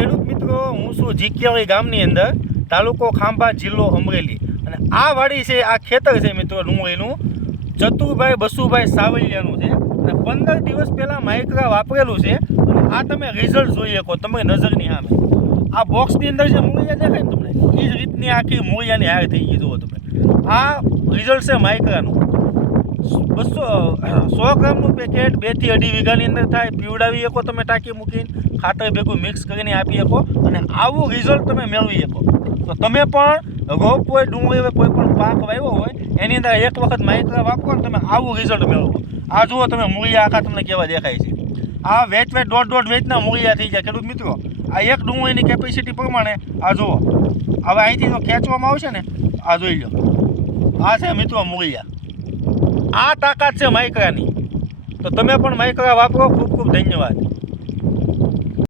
ખેડૂત મિત્રો, હું છું જીકિયાળી ગામની અંદર, તાલુકો ખાંભા, જિલ્લો અમરેલી. અને આ વાડી છે, આ ખેતર છે મિત્રો ડુંગળીનું, ચતુરભાઈ બસુભાઈ સાવલિયાનું છે. અને 15 દિવસ પહેલાં માઇક્રા વાપરેલું છે. અને આ તમે રિઝલ્ટ જોઈ શકો તમારી નજરની સામે. આ બોક્સની અંદર જે મૂળિયા દેખાય ને તમને, એ જ રીતની આખી મૂળિયાની હાર થઈ ગઈ. જુઓ તમે, આ રિઝલ્ટ છે માઇક્રાનું. 100 ગ્રામનું પેકેટ 2 થી 2.5 વીઘાની અંદર થાય. પીવડાવી શકો તમે ટાંકી મૂકીને, ખાતર ભેગું મિક્સ કરીને આપી શકો અને આવું રિઝલ્ટ તમે મેળવી શકો. તો તમે પણ રોપ હોય, ડુંગળી હોય, કોઈ પણ પાક વાવ્યો હોય એની અંદર એક વખત માઇક્રા વાપરો ને તમે આવું રિઝલ્ટ મેળવો. આ જુઓ તમે મૂળિયા આખા તમને કેવા દેખાય છે. આ વેચ 1.5 વેચના મૂળિયા થઈ જાય ખેડૂત મિત્રો. આ એક ડુંગળીની કેપેસિટી પ્રમાણે આ જુઓ. હવે અહીંથી જો ખેંચવામાં આવશે ને, આ જોઈ લો, આ છે મિત્રો મૂળિયા. આ તાકાત છે માઇક્રાની. તો તમે પણ માઇક્રા વાપરો. ખૂબ ખૂબ ધન્યવાદ.